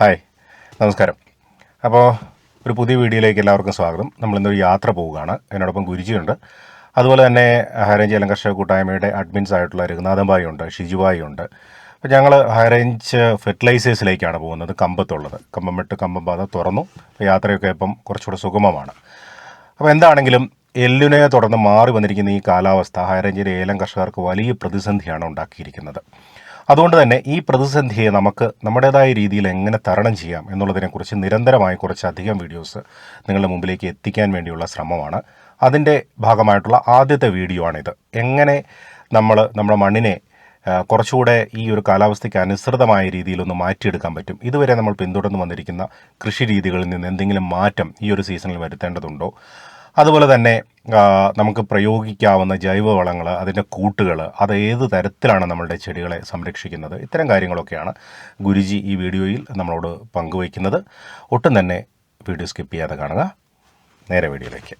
Hi, നമസ്കാരം. അപ്പോൾ ഒരു പുതിയ വീഡിയോയിലേക്ക് എല്ലാവർക്കും സ്വാഗതം. നമ്മളിന്നൊരു യാത്ര പോവുകയാണ്. എന്നോടൊപ്പം ഗുരുജിയുണ്ട്. അതുപോലെ തന്നെ ഹൈറേഞ്ച് ഏലം കർഷക കൂട്ടായ്മയുടെ അഡ്മിൻസ് ആയിട്ടുള്ള രഘുനാഥൻ ഭായി ഉണ്ട്, ഷിജുഭായി ഉണ്ട്. അപ്പോൾ ഞങ്ങൾ ഹൈറേഞ്ച് ഫെർട്ടിലൈസേഴ്സിലേക്കാണ് പോകുന്നത്. കമ്പംമെട്ട് കമ്പംപാത തുറന്നു. യാത്രയൊക്കെ ഇപ്പം കുറച്ചുകൂടെ സുഗമമാണ്. അപ്പോൾ എന്താണെങ്കിലും എല്ലിനെ തുടർന്ന് മാറി വന്നിരിക്കുന്ന ഈ കാലാവസ്ഥ ഹൈറേഞ്ചിലെ ഏലം കർഷകർക്ക് വലിയ പ്രതിസന്ധിയാണ് ഉണ്ടാക്കിയിരിക്കുന്നത്. അതുകൊണ്ട് തന്നെ ഈ പ്രതിസന്ധിയെ നമുക്ക് നമ്മുടേതായ രീതിയിൽ എങ്ങനെ തരണം ചെയ്യാം എന്നുള്ളതിനെക്കുറിച്ച് നിരന്തരമായി കുറച്ചധികം വീഡിയോസ് നിങ്ങളുടെ മുമ്പിലേക്ക് എത്തിക്കാൻ വേണ്ടിയുള്ള ശ്രമമാണ്. അതിൻ്റെ ഭാഗമായിട്ടുള്ള ആദ്യത്തെ വീഡിയോ ആണിത്. എങ്ങനെ നമ്മുടെ മണ്ണിനെ കുറച്ചുകൂടെ ഈ ഒരു കാലാവസ്ഥയ്ക്ക് അനുസൃതമായ രീതിയിലൊന്ന് മാറ്റിയെടുക്കാൻ പറ്റും. ഇതുവരെ നമ്മൾ പിന്തുടർന്ന് വന്നിരിക്കുന്ന കൃഷി രീതികളിൽ നിന്ന് എന്തെങ്കിലും മാറ്റം ഈ ഒരു സീസണിൽ വരുത്തേണ്ടതുണ്ടോ? അതുപോലെ തന്നെ നമുക്ക് പ്രയോഗിക്കാവുന്ന ജൈവവളങ്ങൾ, അതിൻ്റെ കൂട്ടുകൾ, അത് ഏത് തരത്തിലാണ് നമ്മളുടെ ചെടികളെ സംരക്ഷിക്കുന്നത്, ഇത്തരം കാര്യങ്ങളൊക്കെയാണ് ഗുരുജി ഈ വീഡിയോയിൽ നമ്മളോട് പങ്കുവയ്ക്കുന്നത്. ഒട്ടും തന്നെ വീഡിയോ സ്കിപ്പ് ചെയ്യാതെ കാണുക. നേരെ വീഡിയോയിലേക്ക്.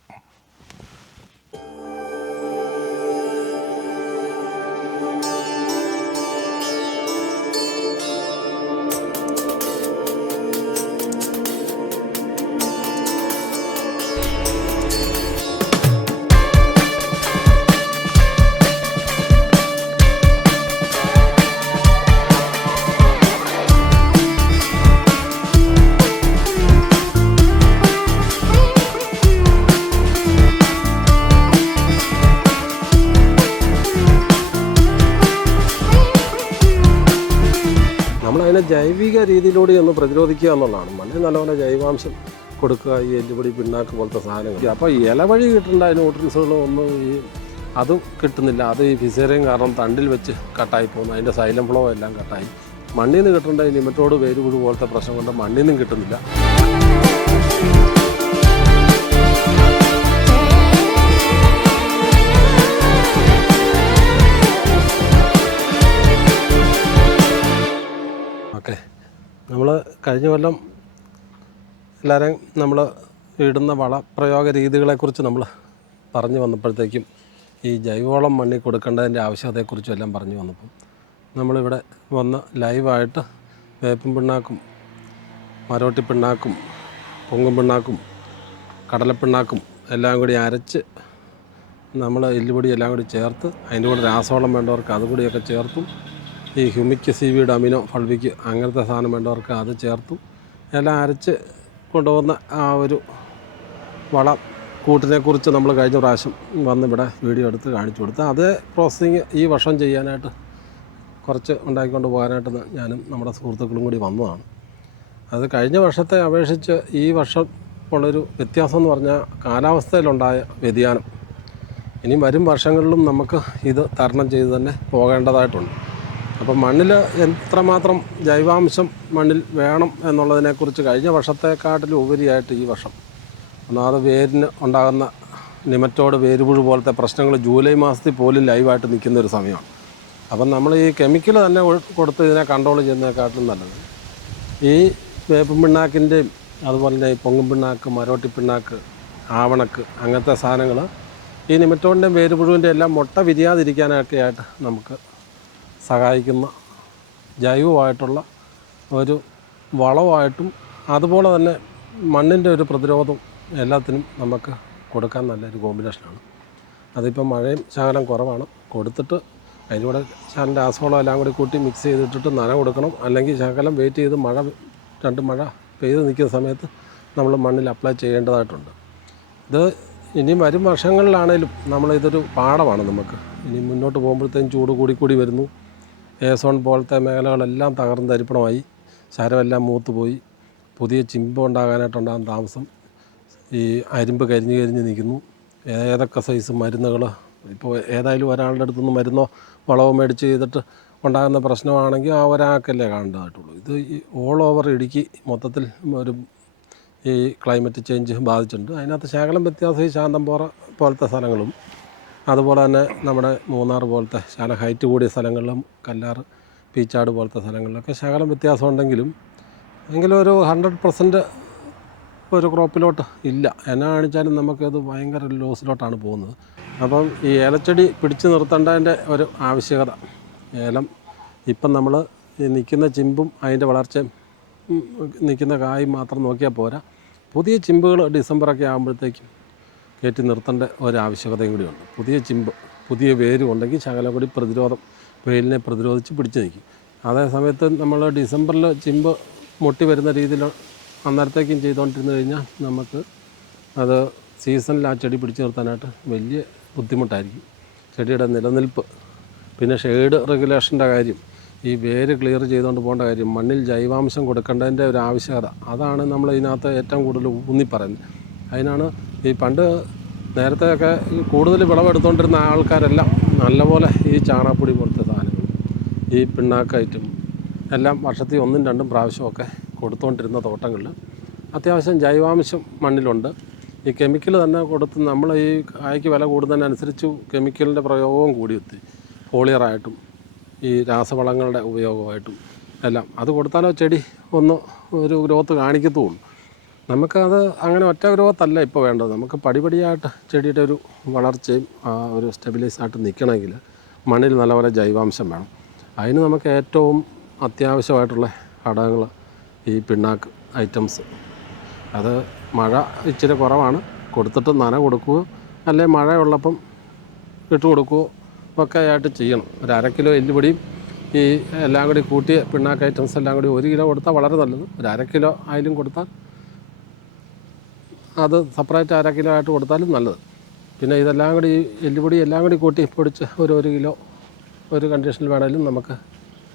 നമ്മളതിനെ ജൈവിക രീതിയിലൂടെ ഒന്ന് പ്രതിരോധിക്കുക എന്നുള്ളതാണ്. മണ്ണിൽ നല്ലപോലെ ജൈവാംശം കൊടുക്കുക, ഈ എല്ലുപൊടി പിണ്ണാക്ക് പോലത്തെ സാധനങ്ങൾ. അപ്പോൾ ഇല വഴി കിട്ടേണ്ട ന്യൂട്രിയൻസുകളും ഒന്നും അത് കിട്ടുന്നില്ല. അത് ഈ ഫിസേറിയം കാരണം തണ്ടിൽ വെച്ച് കട്ടായി പോകുന്നു. അതിൻ്റെ സൈലം ഫ്ലോ എല്ലാം കട്ടായി. മണ്ണിൽ നിന്ന് കിട്ടേണ്ട ഈ നിമറ്റോഡ് വേരുപുഴു പോലത്തെ പ്രശ്നം കൊണ്ട് മണ്ണിൽ നിന്നും കിട്ടുന്നില്ല. ഓക്കെ, നമ്മൾ കഴിഞ്ഞ കൊല്ലം എല്ലാവരെയും നമ്മൾ ഇടുന്ന വളപ്രയോഗ രീതികളെക്കുറിച്ച് നമ്മൾ പറഞ്ഞു വന്നപ്പോഴത്തേക്കും ഈ ജൈവവളം മണ്ണിൽ കൊടുക്കേണ്ടതിൻ്റെ ആവശ്യകതയെക്കുറിച്ചും എല്ലാം പറഞ്ഞു വന്നപ്പം നമ്മളിവിടെ വന്ന് ലൈവായിട്ട് വേപ്പും പിണ്ണാക്കും, മരോട്ടി പിണ്ണാക്കും, പൊങ്ങും പിണ്ണാക്കും, കടലപ്പിണ്ണാക്കും എല്ലാം കൂടി അരച്ച് നമ്മൾ എല്ലുപൊടി എല്ലാം കൂടി ചേർത്ത്, അതിൻ്റെ കൂടെ രാസവളം വേണ്ടവർക്ക് അതുകൂടിയൊക്കെ ചേർത്തും, ഈ ഹ്യൂമിക് സീവീഡ്, അമിനോ ഫൾവിക്ക് അങ്ങനത്തെ സാധനം വേണ്ടവർക്ക് അത് ചേർത്തും എല്ലാം അരച്ച് കൊണ്ടുപോകുന്ന ആ ഒരു വളം കൂട്ടിനെക്കുറിച്ച് നമ്മൾ കഴിഞ്ഞ പ്രാവശ്യം വന്നിവിടെ വീഡിയോ എടുത്ത് കാണിച്ചു കൊടുത്ത് അതേ പ്രോസസ്സിങ് ഈ വർഷം ചെയ്യാനായിട്ട് കുറച്ച് ഉണ്ടാക്കിക്കൊണ്ട് പോകാനായിട്ട് ഞാനും നമ്മുടെ സുഹൃത്തുക്കളും കൂടി വന്നതാണ്. അത് കഴിഞ്ഞ വർഷത്തെ അപേക്ഷിച്ച് ഈ വർഷം ഉള്ളൊരു വ്യത്യാസം എന്ന് പറഞ്ഞാൽ കാലാവസ്ഥയിലുണ്ടായ വ്യതിയാനം. ഇനി വരും വർഷങ്ങളിലും നമുക്ക് ഇത് തരണം ചെയ്ത് തന്നെ പോകേണ്ടതായിട്ടുണ്ട്. അപ്പം മണ്ണിൽ എത്രമാത്രം ജൈവാംശം മണ്ണിൽ വേണം എന്നുള്ളതിനെക്കുറിച്ച് കഴിഞ്ഞ വർഷത്തെക്കാട്ടിലും ഉപരിയായിട്ട് ഈ വർഷം ഒന്നാമത് വേരിന് ഉണ്ടാകുന്ന നിമറ്റോഡ്, വേരുപുഴു പോലത്തെ പ്രശ്നങ്ങൾ ജൂലൈ മാസത്തിൽ പോലും ലൈവായിട്ട് നിൽക്കുന്ന ഒരു സമയമാണ്. അപ്പം നമ്മൾ ഈ കെമിക്കൽ തന്നെ കൊടുത്ത് ഇതിനെ കൺട്രോൾ ചെയ്യുന്നതിനെക്കാട്ടിലും നല്ലത് ഈ വേപ്പും പിണ്ണാക്കിൻ്റെയും അതുപോലെ തന്നെ ഈ പൊങ്ങും പിണ്ണാക്ക്, മരോട്ടി പിണ്ണാക്ക്, ആവണക്ക് അങ്ങനത്തെ സാധനങ്ങൾ ഈ നിമറ്റോഡിൻ്റെയും വേരുപുഴുവിൻ്റെ എല്ലാം മുട്ട വിരിയാതിരിക്കാനൊക്കെ ആയിട്ട് നമുക്ക് സഹായിക്കുന്ന ജൈവമായിട്ടുള്ള ഒരു വളമായിട്ടും അതുപോലെ തന്നെ മണ്ണിൻ്റെ ഒരു പ്രതിരോധം എല്ലാത്തിനും നമുക്ക് കൊടുക്കാൻ നല്ലൊരു കോമ്പിനേഷനാണ്. അതിപ്പോൾ മഴയും ശകലം കുറവാണ്, കൊടുത്തിട്ട് അതിലൂടെ ശകലം രാസവളം എല്ലാം കൂടി കൂട്ടി മിക്സ് ചെയ്തിട്ടിട്ട് നന കൊടുക്കണം. അല്ലെങ്കിൽ ശകലം വെയിറ്റ് ചെയ്ത് രണ്ട് മഴ പെയ്ത് നിൽക്കുന്ന സമയത്ത് നമ്മൾ മണ്ണിൽ അപ്ലൈ ചെയ്യേണ്ടതായിട്ടുണ്ട്. ഇത് ഇനി വരും വർഷങ്ങളിലാണേലും നമ്മളിതൊരു പാഠമാണ് നമുക്ക്. ഇനി മുന്നോട്ട് പോകുമ്പോഴത്തേക്കും ചൂട് കൂടി വരുന്നു. ഏസോൺ പോലത്തെ മേഖലകളെല്ലാം തകർന്ന് തരിപ്പണമായി, ശരമെല്ലാം മൂത്തുപോയി, പുതിയ ചിമ്പ് ഉണ്ടാകാനായിട്ടുണ്ടാകുന്ന താമസം, ഈ അരിമ്പ് കരിഞ്ഞ് നിൽക്കുന്നു. ഏതൊക്കെ സൈസ് മരുന്നുകൾ ഇപ്പോൾ ഏതായാലും ഒരാളുടെ അടുത്തുനിന്ന് മരുന്നോ വളവോ മേടിച്ച് ചെയ്തിട്ട് ഉണ്ടാകുന്ന പ്രശ്നമാണെങ്കിൽ ആ ഒരാൾക്കല്ലേ കാണേണ്ടതായിട്ടുള്ളൂ. ഇത് ഈ ഓൾ ഓവർ ഇടുക്കി മൊത്തത്തിൽ ഒരു ഈ ക്ലൈമറ്റ് ചേഞ്ച് ബാധിച്ചിട്ടുണ്ട്. അതിനകത്ത് ശകലം വ്യത്യാസം ഈ ശാന്തംപോറ പോലത്തെ സ്ഥലങ്ങളും അതുപോലെ തന്നെ നമ്മുടെ മൂന്നാർ പോലത്തെ ശകലം ഹൈറ്റ് കൂടിയ സ്ഥലങ്ങളിലും കല്ലാറ്, പീച്ചാട് പോലത്തെ സ്ഥലങ്ങളിലൊക്കെ ശകലം വ്യത്യാസം ഉണ്ടെങ്കിലും ഒരു 100% ഒരു ക്രോപ്പിലോട്ട് ഇല്ല. എന്നാ കാണിച്ചാലും നമുക്കത് ഭയങ്കര ലോസിലോട്ടാണ് പോകുന്നത്. അപ്പം ഈ ഏലച്ചെടി പിടിച്ചു നിർത്തേണ്ടതിൻ്റെ ഒരു ആവശ്യകത, ഏലം ഇപ്പം നമ്മൾ ഈ നിൽക്കുന്ന ചിമ്പും അതിൻ്റെ വളർച്ചയും നിൽക്കുന്ന കായ് മാത്രം നോക്കിയാൽ പോരാ, പുതിയ ചിമ്പുകൾ ഡിസംബറൊക്കെ ആകുമ്പോഴത്തേക്കും കയറ്റി നിർത്തേണ്ട ഒരാവശ്യകതയും കൂടിയുണ്ട്. പുതിയ ചിമ്പ്, പുതിയ വേരും ഉണ്ടെങ്കിൽ ശകലം കൂടി വെയിലിനെ പ്രതിരോധിച്ച് പിടിച്ച് നിൽക്കും. അതേ സമയത്ത് നമ്മൾ ഡിസംബറിൽ ചിമ്പ് മുട്ടി വരുന്ന രീതിയിൽ അന്നേരത്തേക്കും ചെയ്തുകൊണ്ടിരുന്നു കഴിഞ്ഞാൽ നമുക്ക് അത് സീസണിൽ ആ ചെടി പിടിച്ചു നിർത്താനായിട്ട് വലിയ ബുദ്ധിമുട്ടായിരിക്കും. ചെടിയുടെ നിലനിൽപ്പ്, പിന്നെ ഷെയ്ഡ് റെഗുലേഷൻ്റെ കാര്യം, ഈ വേര് ക്ലിയർ ചെയ്തുകൊണ്ട് പോകേണ്ട കാര്യം, മണ്ണിൽ ജൈവാംശം കൊടുക്കേണ്ടതിൻ്റെ ഒരു ആവശ്യകത, അതാണ് നമ്മൾ ഇതിനകത്ത് ഏറ്റവും കൂടുതൽ ഊന്നി പറയുന്നത്. അതിനാണ് ഈ പണ്ട് നേരത്തെയൊക്കെ കൂടുതൽ വിളവെടുത്തുകൊണ്ടിരുന്ന ആൾക്കാരെല്ലാം നല്ലപോലെ ഈ ചാണകപ്പൊടി പോലത്തെ സാധനങ്ങൾ, ഈ പിണ്ണാക്കയറ്റും എല്ലാം വർഷത്തിൽ 1ഉം 2ഉം പ്രാവശ്യമൊക്കെ കൊടുത്തുകൊണ്ടിരുന്ന തോട്ടങ്ങളിൽ അത്യാവശ്യം ജൈവാംശം മണ്ണിലുണ്ട്. ഈ കെമിക്കൽ തന്നെ കൊടുത്ത് നമ്മൾ ഈ കായ്ക്ക് വില കൂടുന്നതിനനുസരിച്ച് കെമിക്കലിൻ്റെ പ്രയോഗവും കൂടി എത്തി. ഫോളിയറായിട്ടും ഈ രാസവളങ്ങളുടെ ഉപയോഗമായിട്ടും എല്ലാം അത് കൊടുത്താലോ ചെടി ഒന്ന് ഒരു ഗ്രോത്ത് കാണിക്കത്തുള്ളൂ. നമുക്കത് അങ്ങനെ ഒറ്റ ഗ്രോത്തല്ല ഇപ്പോൾ വേണ്ടത്. നമുക്ക് പടിപടിയായിട്ട് ചെടിയുടെ ഒരു വളർച്ചയും ഒരു സ്റ്റെബിലൈസായിട്ട് നിൽക്കണമെങ്കിൽ മണ്ണിൽ നല്ലപോലെ ജൈവാംശം വേണം. അതിന് നമുക്ക് ഏറ്റവും അത്യാവശ്യമായിട്ടുള്ള ഘടകങ്ങൾ ഈ പിണ്ണാക്ക് ഐറ്റംസ്. അത് മഴ ഇച്ചിരി കുറവാണ്, കൊടുത്തിട്ട് നന കൊടുക്കുകയോ അല്ലെ മഴയുള്ളപ്പം ഇട്ട് കൊടുക്കുകയോ ഒക്കെ ആയിട്ട് ചെയ്യണം. ഒരു 1/2 കിലോ എല്ലുപൊടിയും ഈ എല്ലാം കൂടി കൂട്ടിയ പിണ്ണാക്ക് ഐറ്റംസ് എല്ലാം കൂടി 1 കിലോ കൊടുത്താൽ വളരെ നല്ലത്. ഒരു 1/2 കിലോ ആയാലും കൊടുത്താൽ അത് സെപ്പറേറ്റ് 1/2 കിലോ ആയിട്ട് കൊടുത്താലും നല്ലത്. പിന്നെ ഇതെല്ലാം കൂടി എല്ലുപൊടി എല്ലാം കൂടി കൂട്ടി പൊടിച്ച് 1 കിലോ ഒരു കണ്ടീഷനിൽ വേണമെങ്കിലും നമുക്ക്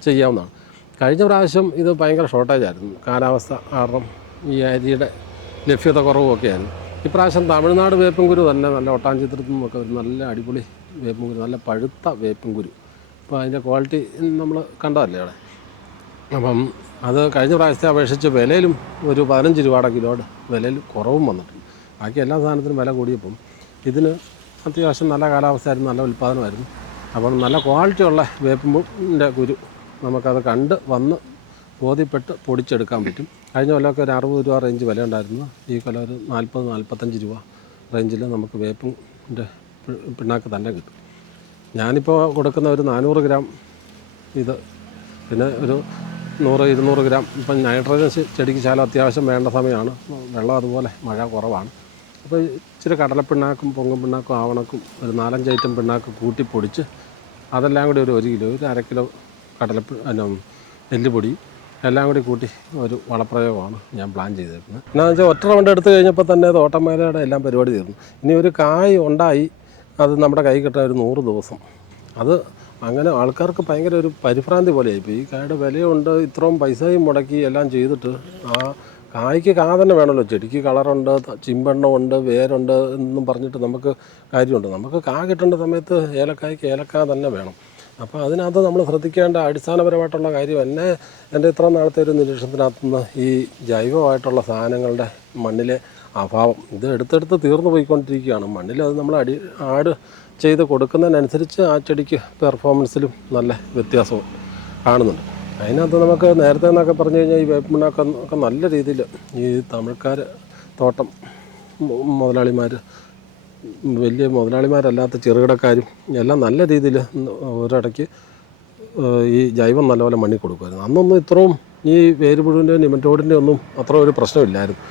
ചെയ്യാവുന്നതാണ്. കഴിഞ്ഞ പ്രാവശ്യം ഇത് ഭയങ്കര ഷോർട്ടേജായിരുന്നു, കാലാവസ്ഥ കാരണം ഈ അരിയുടെ ലഭ്യത കുറവുമൊക്കെ ആയിരുന്നു. ഇപ്രാവശ്യം തമിഴ്നാട് വേപ്പും കുരു തന്നെ നല്ല ഒട്ടാഞ്ചിത്രത്തിൽ നിന്നൊക്കെ ഒരു നല്ല അടിപൊളി വേപ്പും കുരു, നല്ല പഴുത്ത വേപ്പും കുരു. അപ്പോൾ അതിൻ്റെ ക്വാളിറ്റി നമ്മൾ കണ്ടതല്ലേ അവിടെ. അപ്പം അത് കഴിഞ്ഞ പ്രാവശ്യത്തെ അപേക്ഷിച്ച് വിലയിലും ഒരു 15 രൂപയുടെ കിലോയുടെ വിലയിൽ കുറവും വന്നിട്ടുണ്ട്. ബാക്കി എല്ലാ സാധനത്തിനും വില കൂടിയപ്പം ഇതിന് അത്യാവശ്യം നല്ല കാലാവസ്ഥയായിരുന്നു, നല്ല ഉൽപ്പാദനമായിരുന്നു. അപ്പം നല്ല ക്വാളിറ്റിയുള്ള വേപ്പിൻ്റെ കുരു നമുക്കത് കണ്ട് വന്ന് ബോധ്യപ്പെട്ട് പൊടിച്ചെടുക്കാൻ പറ്റും. കഴിഞ്ഞ കൊല്ലമൊക്കെ ഒരു 60 രൂപ റേഞ്ച് വില ഉണ്ടായിരുന്നു. ഈ കൊല്ലം ഒരു 40-45 രൂപ റേഞ്ചിൽ നമുക്ക് വേപ്പിൻ്റെ പിണ്ണാക്ക് തന്നെ കിട്ടും. ഞാനിപ്പോൾ കൊടുക്കുന്ന ഒരു 400 ഗ്രാം ഇത്, പിന്നെ ഒരു 100-200 ഗ്രാം. ഇപ്പം നൈട്രജൻ ചെടിക്ക് ശാലം അത്യാവശ്യം വേണ്ട സമയമാണ്, വെള്ളം അതുപോലെ മഴ കുറവാണ്. അപ്പോൾ ഇച്ചിരി കടലപ്പിണ്ണാക്കും പൊങ്ങും പിണ്ണാക്കും ആവണക്കും ഒരു 4-5 ഐറ്റം പിണ്ണാക്ക് കൂട്ടി പൊടിച്ച് അതെല്ലാം കൂടി ഒരു 1 കിലോ, ഒരു 1/2 കിലോ എല്ലുപൊടി എല്ലാം കൂടി കൂട്ടി ഒരു വളപ്രയോഗമാണ് ഞാൻ പ്ലാൻ ചെയ്തിരുന്നത്. എന്നാന്ന് വെച്ചാൽ ഒറ്റ റൗണ്ട് എടുത്തു കഴിഞ്ഞപ്പോൾ തന്നെ തോട്ടമേലയുടെ എല്ലാം പരിപാടി തീർന്നു. ഇനി ഒരു കായ് ഉണ്ടായി അത് നമ്മുടെ കൈ കിട്ടാൻ ഒരു 100 ദിവസം. അത് അങ്ങനെ ആൾക്കാർക്ക് ഭയങ്കര ഒരു പരിഭ്രാന്തി പോലെയായിപ്പോൾ. ഈ കായുടെ വിലയുണ്ട്, ഇത്രയും പൈസയും മുടക്കി എല്ലാം ചെയ്തിട്ട് ആ കായ്ക്ക് കാ തന്നെ വേണമല്ലോ. ചെടിക്ക് കളറുണ്ട്, ചിമ്പെണ്ണമുണ്ട്, വേരുണ്ട് എന്നും പറഞ്ഞിട്ട് നമുക്ക് കാര്യമുണ്ട്. നമുക്ക് കാ കിട്ടേണ്ട സമയത്ത് ഏലക്കായ്ക്ക് ഏലക്കാ തന്നെ വേണം. അപ്പോൾ അതിനകത്ത് നമ്മൾ ശ്രദ്ധിക്കേണ്ട അടിസ്ഥാനപരമായിട്ടുള്ള കാര്യം എൻ്റെ ഇത്ര നാളത്തെ ഒരു നിരീക്ഷണത്തിനകത്തുനിന്ന് ഈ ജൈവമായിട്ടുള്ള സാധനങ്ങളുടെ മണ്ണിലെ അഭാവം ഇത് എടുത്തെടുത്ത് തീർന്നു പോയിക്കൊണ്ടിരിക്കുകയാണ്. മണ്ണിൽ അത് നമ്മൾ ആഡ് ചെയ്ത് കൊടുക്കുന്നതിനനുസരിച്ച് ആ ചെടിക്ക് പെർഫോമൻസിലും നല്ല വ്യത്യാസവും കാണുന്നുണ്ട്. അതിനകത്ത് നമുക്ക് നേരത്തെ എന്നൊക്കെ പറഞ്ഞു കഴിഞ്ഞാൽ ഈ വേപ്പിണ്ണാക്കൊക്കെ നല്ല രീതിയിൽ ഈ തമിഴ്ക്കാർ തോട്ടം മുതലാളിമാർ, വലിയ മുതലാളിമാരല്ലാത്ത ചെറുകിടക്കാരും എല്ലാം നല്ല രീതിയിൽ ഒരിടയ്ക്ക് ഈ ജൈവം നല്ലപോലെ മണ്ണി കൊടുക്കുമായിരുന്നു. അന്നൊന്നും ഇത്രയും ഈ വേരുപുഴുവിൻ്റെ നിമറ്റോഡിൻ്റെ ഒന്നും അത്ര ഒരു പ്രശ്നമില്ലായിരുന്നു.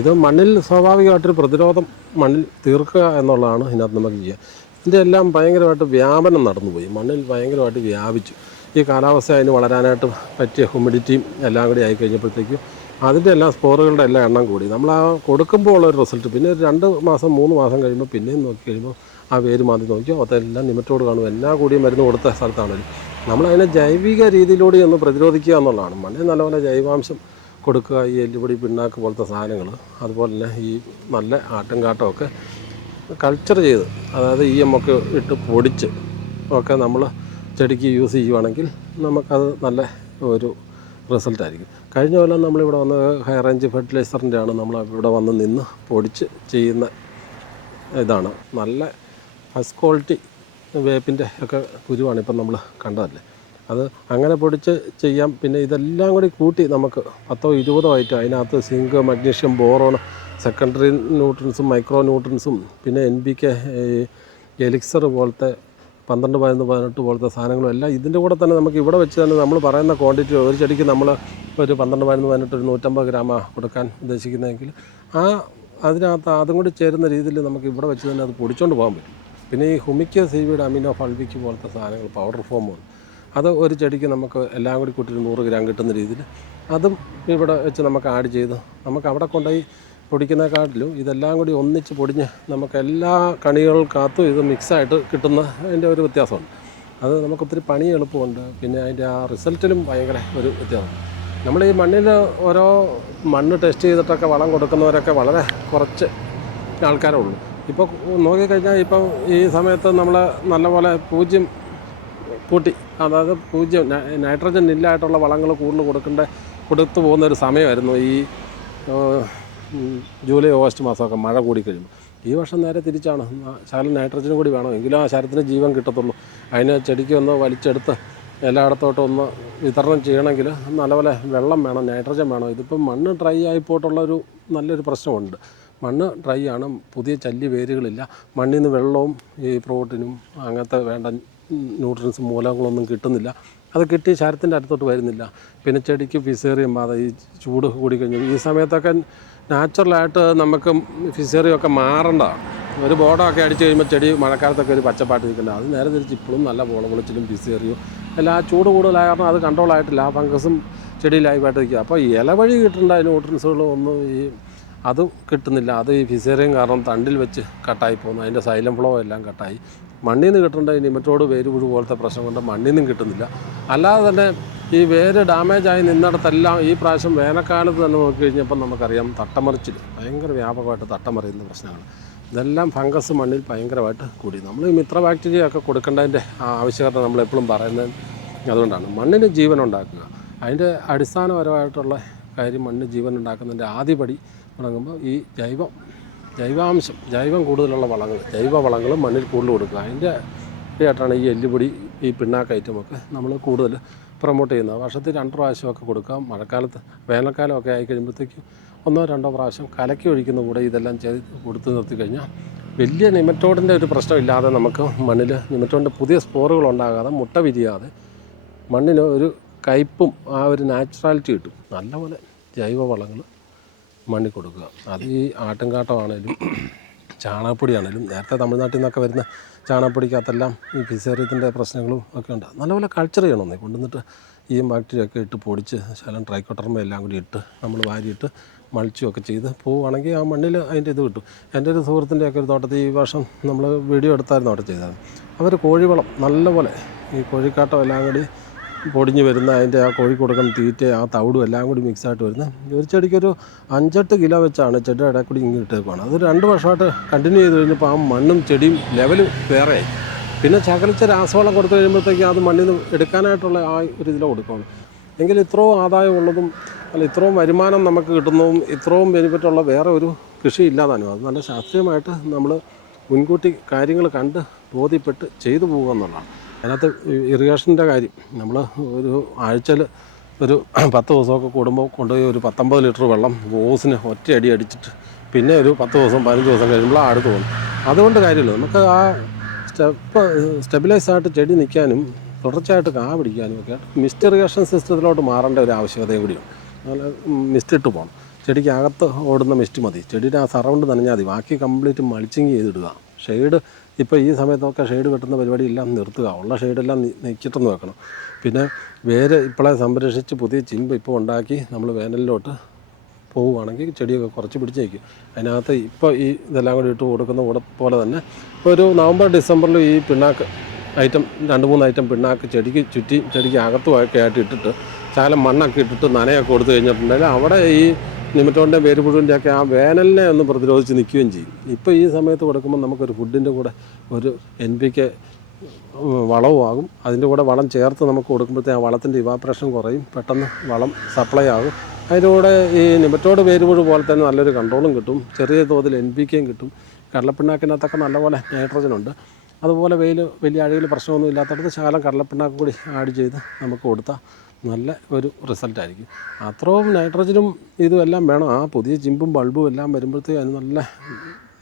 ഇത് മണ്ണിൽ സ്വാഭാവികമായിട്ടൊരു പ്രതിരോധം മണ്ണിൽ തീർക്കുക എന്നുള്ളതാണ് ഇതിനകത്ത് നമുക്ക് ചെയ്യുക. ഇതിൻ്റെ എല്ലാം ഭയങ്കരമായിട്ട് വ്യാപനം നടന്നുപോയി, മണ്ണിൽ ഭയങ്കരമായിട്ട് വ്യാപിച്ചു. ഈ കാലാവസ്ഥ അതിന് വളരാനായിട്ട് പറ്റിയ ഹ്യൂമിഡിറ്റിയും എല്ലാം കൂടി ആയി കഴിഞ്ഞപ്പോഴത്തേക്കും അതിൻ്റെ എല്ലാം സ്പോറുകളുടെ എല്ലാം എണ്ണം കൂടി. നമ്മൾ ആ കൊടുക്കുമ്പോൾ ഉള്ളൊരു റിസൾട്ട് പിന്നെ ഒരു 2 മാസം 3 മാസം കഴിയുമ്പോൾ പിന്നെയും നോക്കി കഴിയുമ്പോൾ ആ വേര് മാതി നോക്കിയോ അതെല്ലാം നിമറ്റോട് കാണും. എല്ലാ കൂടിയും മരുന്ന് കൊടുത്ത സ്ഥലത്താണല്ലോ. നമ്മളതിനെ ജൈവിക രീതിയിലൂടെ ഒന്ന് പ്രതിരോധിക്കുക എന്നുള്ളതാണ്. മണ്ണിൽ നല്ലപോലെ ജൈവാംശം കൊടുക്കുക, ഈ എല്ലുപൊടി പിണ്ണാക്ക് പോലത്തെ സാധനങ്ങൾ, അതുപോലെ തന്നെ ഈ നല്ല ആട്ടുംകാട്ടമൊക്കെ കൾച്ചർ ചെയ്ത്, അതായത് EM ഒക്കെ ഇട്ട് പൊടിച്ച് ഒക്കെ നമ്മൾ ചെടിക്ക് യൂസ് ചെയ്യുവാണെങ്കിൽ നമുക്കത് നല്ല ഒരു റിസൾട്ടായിരിക്കും. കഴിഞ്ഞ കൊല്ലം നമ്മളിവിടെ വന്ന് ഹൈ റേഞ്ച് ഫെർട്ടിലൈസറിൻ്റെ ആണ് നമ്മൾ ഇവിടെ വന്ന് നിന്ന് പൊടിച്ച് ചെയ്യുന്ന ഇതാണ്. നല്ല ഫസ്റ്റ് ക്വാളിറ്റി വേപ്പിൻ്റെ ഒക്കെ കുരുവാണ് ഇപ്പം നമ്മൾ കണ്ടതല്ലേ. അത് അങ്ങനെ പൊടിച്ച് ചെയ്യാം. പിന്നെ ഇതെല്ലാം കൂടി കൂട്ടി നമുക്ക് 10-20 ആയിട്ട് അതിനകത്ത് സിങ്ക്, മഗ്നീഷ്യം, ബോറോൺ, സെക്കൻഡറി ന്യൂട്രൻസും മൈക്രോ ന്യൂട്രൻസും പിന്നെ NPK, എലിക്സർ പോലത്തെ 12, 11, 18 പോലത്തെ സാധനങ്ങളും എല്ലാം ഇതിൻ്റെ കൂടെ തന്നെ നമുക്ക് ഇവിടെ വെച്ച് തന്നെ നമ്മൾ പറയുന്ന ക്വാണ്ടിറ്റി ഒരു ചെടിക്ക് നമ്മൾ ഒരു 12, 11, 18 ഒരു 150 ഗ്രാമാണ് കൊടുക്കാൻ ഉദ്ദേശിക്കുന്നതെങ്കിൽ അതിനകത്ത് അതും കൂടി ചേരുന്ന രീതിയിൽ നമുക്ക് ഇവിടെ വെച്ച് തന്നെ അത് പൊടിച്ചുകൊണ്ട് പോകാൻ പറ്റും. പിന്നെ ഈ ഹുമിക്ക സീവീഡ് അമിനോ ഫൾവിക്ക് പോലത്തെ സാധനങ്ങൾ പൗഡർ ഫോമുണ്ട്, അത് ഒരു ചെടിക്ക് നമുക്ക് എല്ലാം കൂടി കൂട്ടി 100 ഗ്രാം കിട്ടുന്ന രീതിയിൽ അതും ഇവിടെ വെച്ച് നമുക്ക് ആഡ് ചെയ്ത് നമുക്ക് അവിടെ കൊണ്ടുപോയി പൊടിക്കുന്നതിനെക്കാട്ടിലും ഇതെല്ലാം കൂടി ഒന്നിച്ച് പൊടിഞ്ഞ് നമുക്ക് എല്ലാ കണികൾക്കകത്തും ഇത് മിക്സായിട്ട് കിട്ടുന്ന അതിൻ്റെ ഒരു വ്യത്യാസമുണ്ട്. അത് നമുക്ക് ഒത്തിരി പണി എളുപ്പമുണ്ട്. പിന്നെ അതിൻ്റെ ആ റിസൾട്ടിലും ഭയങ്കര ഒരു വ്യത്യാസമുണ്ട്. നമ്മൾ ഈ മണ്ണിൽ ഓരോ മണ്ണ് ടെസ്റ്റ് ചെയ്തിട്ടൊക്കെ വളം കൊടുക്കുന്നവരൊക്കെ വളരെ കുറച്ച് ആൾക്കാരേ ഉള്ളൂ. ഇപ്പോൾ നോക്കിക്കഴിഞ്ഞാൽ ഇപ്പം ഈ സമയത്ത് നമ്മൾ നല്ലപോലെ 0 കൂട്ടി, അതായത് 0 നൈട്രജൻ ഇല്ലായിട്ടുള്ള വളങ്ങൾ കൂടുതൽ കൊടുത്തു പോകുന്നൊരു സമയമായിരുന്നു ഈ ജൂലൈ, ഓഗസ്റ്റ് മാസമൊക്കെ മഴ കൂടി കഴിയുമ്പോൾ. ഈ വർഷം നേരെ തിരിച്ചാണ്. ശകലം നൈട്രജനും കൂടി വേണം, എങ്കിലും ആ ശരത്തിന് ജീവൻ കിട്ടത്തുള്ളൂ. അതിന് ചെടിക്ക് ഒന്ന് വലിച്ചെടുത്ത് എല്ലായിടത്തോട്ടും ഒന്ന് വിതരണം ചെയ്യണമെങ്കിൽ നല്ലപോലെ വെള്ളം വേണം, നൈട്രജൻ വേണം. ഇതിപ്പം മണ്ണ് ഡ്രൈ ആയിപ്പോയിട്ടുള്ളൊരു നല്ലൊരു പ്രശ്നമുണ്ട്. മണ്ണ് ഡ്രൈ ആണ്, പുതിയ ചല്ലി വേരുകളില്ല, മണ്ണിൽ നിന്ന് വെള്ളവും ഈ പ്രോട്ടീനും അങ്ങനത്തെ വേണ്ട ന്യൂട്രിയൻസും മൂലകങ്ങളൊന്നും കിട്ടുന്നില്ല. അത് കിട്ടി ശരത്തിൻ്റെ അടുത്തോട്ട് വരുന്നില്ല. പിന്നെ ചെടിക്ക് ഫിസേറിയം ബാധ, ഈ ചൂട് കൂടിക്കഴിഞ്ഞു ഈ സമയത്തൊക്കെ നാച്ചുറലായിട്ട് നമുക്ക് ഫിസേറിയൊക്കെ മാറേണ്ടതാണ്. ഒരു ബോർഡൊക്കെ അടിച്ച് കഴിയുമ്പോൾ ചെടി മഴക്കാലത്തൊക്കെ ഒരു പച്ചപ്പാട്ട് നിൽക്കേണ്ട, അത് നേരെ തിരിച്ച് ഇപ്പോഴും നല്ല പൊളച്ചിലും ഫിസേറിയും എല്ലാം ആ ചൂട് കൂടുതലായ കാരണം അത് കൺട്രോൾ ആയിട്ടില്ല, ആ ഫംഗസും ചെടി ലൈവായിട്ട് നിൽക്കുക. അപ്പോൾ ഇല വഴി കിട്ടേണ്ട ന്യൂട്രിയൻസുകളും ഒന്നും അതും കിട്ടുന്നില്ല. അത് ഈ ഫിസേറിയം കാരണം തണ്ടിൽ വെച്ച് കട്ടായി പോകുന്നു, അതിൻ്റെ സൈലം ഫ്ലോ എല്ലാം കട്ടായി. മണ്ണിൽ നിന്ന് കിട്ടേണ്ട ഈ നിമറ്റോഡ് വേരുപുഴു പോലത്തെ പ്രശ്നം കൊണ്ട് മണ്ണിൽ നിന്നും കിട്ടുന്നില്ല. അല്ലാതെ തന്നെ ഈ വേര് ഡാമേജായി നിന്നിടത്തെല്ലാം ഈ പ്രാവശ്യം വേനൽക്കാലത്ത് തന്നെ നോക്കിക്കഴിഞ്ഞപ്പോൾ നമുക്കറിയാം തട്ടമറിച്ചിൽ ഭയങ്കര വ്യാപകമായിട്ട് തട്ടമറിയുന്ന പ്രശ്നങ്ങൾ. ഇതെല്ലാം ഫംഗസ് മണ്ണിൽ ഭയങ്കരമായിട്ട് കൂടി. നമ്മൾ ഈ മിത്ര ബാക്ടീരിയ ഒക്കെ കൊടുക്കേണ്ടതിൻ്റെ ആവശ്യകത നമ്മളെപ്പോഴും പറയുന്നത് അതുകൊണ്ടാണ്. മണ്ണിന് ജീവൻ ഉണ്ടാക്കുക, അതിൻ്റെ അടിസ്ഥാനപരമായിട്ടുള്ള കാര്യം മണ്ണിന് ജീവൻ ഉണ്ടാക്കുന്നതിൻ്റെ ആദ്യപടി തുടങ്ങുമ്പോൾ ഈ ജൈവം കൂടുതലുള്ള വളങ്ങൾ, ജൈവ വളങ്ങൾ മണ്ണിൽ കൂടുതൽ കൊടുക്കുക. അതിൻ്റെ ആയിട്ടാണ് ഈ എല്ലുപൊടി, ഈ പിണ്ണാക്ക് ഐറ്റമൊക്കെ നമ്മൾ കൂടുതൽ പ്രൊമോട്ട് ചെയ്യുന്നത്. വർഷത്തിൽ 2 പ്രാവശ്യമൊക്കെ കൊടുക്കുക. മഴക്കാലത്ത് വേനൽക്കാലമൊക്കെ ആയി കഴിയുമ്പോഴത്തേക്കും 1, 2 പ്രാവശ്യം കലക്കി ഒഴിക്കുന്ന കൂടെ ഇതെല്ലാം ചെയ്ത് കൊടുത്ത് നിർത്തി കഴിഞ്ഞാൽ വലിയ നിമറ്റോഡിൻ്റെ ഒരു പ്രശ്നമില്ലാതെ നമുക്ക് മണ്ണിൽ നിമറ്റോഡിൻ്റെ പുതിയ സ്പോറുകൾ ഉണ്ടാകാതെ, മുട്ട വിരിയാതെ മണ്ണിന് ഒരു കയ്പും ആ ഒരു നാച്ചുറാലിറ്റി കിട്ടും. നല്ലപോലെ ജൈവ വളങ്ങൾ മണ്ണിൽ കൊടുക്കുക. അത് ഈ ആട്ടുംകാട്ടമാണേലും ചാണകപ്പൊടിയാണേലും, നേരത്തെ തമിഴ്നാട്ടിൽ നിന്നൊക്കെ വരുന്ന ചാണകപ്പൊടിക്കകത്തെല്ലാം ഈ ഫിസേറിയത്തിൻ്റെ പ്രശ്നങ്ങളും ഒക്കെ ഉണ്ട്. നല്ലപോലെ കൾച്ചർ ചെയ്യണമെന്നേ, കൊണ്ടുവന്നിട്ട് ഈ ബാക്ടീരിയ ഒക്കെ ഇട്ട് പൊടിച്ച് ശകലം ട്രൈക്കോട്ടർമ എല്ലാം കൂടി ഇട്ട് നമ്മൾ വാരിയിട്ട് മൾച്ചുമൊക്കെ ചെയ്ത് പോവുകയാണെങ്കിൽ ആ മണ്ണിൽ അതിൻ്റെ ഇത് കിട്ടും. എൻ്റെ ഒരു സുഹൃത്തിൻ്റെയൊക്കെ ഒരു തോട്ടത്തിൽ ഈ വർഷം നമ്മൾ വീഡിയോ എടുത്തായിരുന്നു അവിടെ ചെയ്തത്. അവർ കോഴിവളം നല്ലപോലെ ഈ കോഴിക്കാട്ടം എല്ലാം കൂടി പൊടിഞ്ഞ് വരുന്ന അതിൻ്റെ ആ കോഴി കൊടുക്കുന്ന തീറ്റ, ആ തവിടും എല്ലാം കൂടി മിക്സായിട്ട് വരുന്ന ഒരു ചെടിക്കൊരു 5-8 കിലോ വെച്ചാണ് ചെടിയുടെ ഇടയിൽ കൂടി ഇങ്ങനെ ഇട്ടേക്കുവാണ്. അത് 2 വർഷമായിട്ട് കണ്ടിന്യൂ ചെയ്ത് കഴിഞ്ഞപ്പോൾ ആ മണ്ണും ചെടിയും ലെവൽ വേറെയായി. പിന്നെ ചകലിച്ച രാസവളം കൊടുത്തു കഴിയുമ്പോഴത്തേക്ക് അത് മണ്ണിൽ നിന്ന് എടുക്കാനായിട്ടുള്ള ആ ഒരു ഇതിൽ കൊടുക്കണം. എങ്കിൽ ഇത്രയും ആദായമുള്ളതും ഇത്രയും വരുമാനം നമുക്ക് കിട്ടുന്നതും ഇത്രയും ബെനിഫിറ്റുള്ള വേറെ ഒരു കൃഷി ഇല്ലാതാനും. അത് നല്ല ശാസ്ത്രീയമായിട്ട് നമ്മൾ മുൻകൂട്ടി കാര്യങ്ങൾ കണ്ട് ബോധ്യപ്പെട്ട് ചെയ്തു പോകുക എന്നുള്ളതാണ്. അതിനകത്ത് ഇറിഗേഷൻ്റെ കാര്യം നമ്മൾ ഒരു ആഴ്ചയിൽ ഒരു 10 ദിവസമൊക്കെ കൂടുമ്പോൾ കൊണ്ടുപോയി ഒരു 19 ലിറ്റർ വെള്ളം ഓസിന് ഒറ്റയടി അടിച്ചിട്ട് പിന്നെ ഒരു 10 ദിവസം 15 ദിവസം കഴിയുമ്പോൾ അടുത്ത് പോകും. അതുകൊണ്ട് കാര്യമില്ല, നമുക്ക് ആ സ്റ്റെബിലൈസായിട്ട് ചെടി നിൽക്കാനും തുടർച്ചയായിട്ട് കാ പിടിക്കാനും ഒക്കെ മിസ്റ്റ് ഇറിഗേഷൻ സിസ്റ്റത്തിലോട്ട് മാറേണ്ട ഒരു ആവശ്യകതയും കൂടിയുണ്ട്. അതുപോലെ മിസ്റ്റ് ഇട്ട് പോകണം. ചെടിക്ക് അകത്ത് ഓടുന്ന മിസ്റ്റ് മതി, ചെടിയുടെ ആ സറൗണ്ട് നനഞ്ഞാൽ മതി, ബാക്കി കംപ്ലീറ്റ് മൾച്ചിങ് ചെയ്തിടുക. ഷെയ്ഡ് ഇപ്പോൾ ഈ സമയത്തൊക്കെ ഷെയ്ഡ് വെട്ടുന്ന പരിപാടിയെല്ലാം നിർത്തുക, ഉള്ള ഷെയ്ഡെല്ലാം നിൽക്കിട്ടെന്ന് വെക്കണം. പിന്നെ വേര് ഇപ്പോഴേ സംരക്ഷിച്ച് പുതിയ ചിമ്പ് ഇപ്പോൾ ഉണ്ടാക്കി നമ്മൾ വേനലിലോട്ട് പോവുകയാണെങ്കിൽ ചെടിയൊക്കെ കുറച്ച് പിടിച്ച് നിൽക്കും. അതിനകത്ത് ഇപ്പോൾ ഈ ഇതെല്ലാം കൂടി ഇട്ട് കൊടുക്കുന്ന കൂടെ പോലെ തന്നെ ഒരു നവംബർ ഡിസംബറിൽ ഈ പിണ്ണാക്ക് ഐറ്റം 2-3 ഐറ്റം പിണ്ണാക്ക് ചെടിക്ക് ചുറ്റി ചെടിക്ക് അകത്തുമൊക്കെ ആയിട്ട് ഇട്ടിട്ട് ശകലം മണ്ണൊക്കെ ഇട്ടിട്ട് നനയൊക്കെ കൊടുത്തു കഴിഞ്ഞിട്ടുണ്ടെങ്കിൽ അവിടെ ഈ നിമറ്റോഡിൻ്റെ വേരുപുഴുവിൻ്റെ ഒക്കെ ആ വേനലിനെ ഒന്ന് പ്രതിരോധിച്ച് നിൽക്കുകയും ചെയ്യും. ഇപ്പോൾ ഈ സമയത്ത് കൊടുക്കുമ്പോൾ നമുക്കൊരു ഫുഡിൻ്റെ കൂടെ ഒരു NPK വളവും ആകും. അതിൻ്റെ കൂടെ വളം ചേർത്ത് നമുക്ക് കൊടുക്കുമ്പോഴത്തേ ആ വളത്തിൻ്റെ ഇവാപ്രേഷൻ കുറയും, പെട്ടെന്ന് വളം സപ്ലൈ ആകും. അതിൻ്റെ കൂടെ ഈ നിമറ്റോഡ് വേരുപുഴു പോലെ തന്നെ നല്ലൊരു കൺട്രോളും കിട്ടും, ചെറിയ തോതിൽ NPKയും കിട്ടും. കടലപ്പിണ്ണാക്കിനകത്തൊക്കെ നല്ലപോലെ നൈട്രജനുണ്ട്. അതുപോലെ വലിയ അഴയിൽ പ്രശ്നമൊന്നും ഇല്ലാത്തടത്ത് ശകലം കടലപ്പിണ്ണാക്ക് കൂടി ആഡ് ചെയ്ത് നമുക്ക് കൊടുത്താൽ നല്ല ഒരു റിസൾട്ടായിരിക്കും. അത്രയും നൈട്രജനും ഇതും എല്ലാം വേണം. ആ പുതിയ ചിമ്പും ബൾബും എല്ലാം വരുമ്പോഴത്തേക്കും അതിന് നല്ല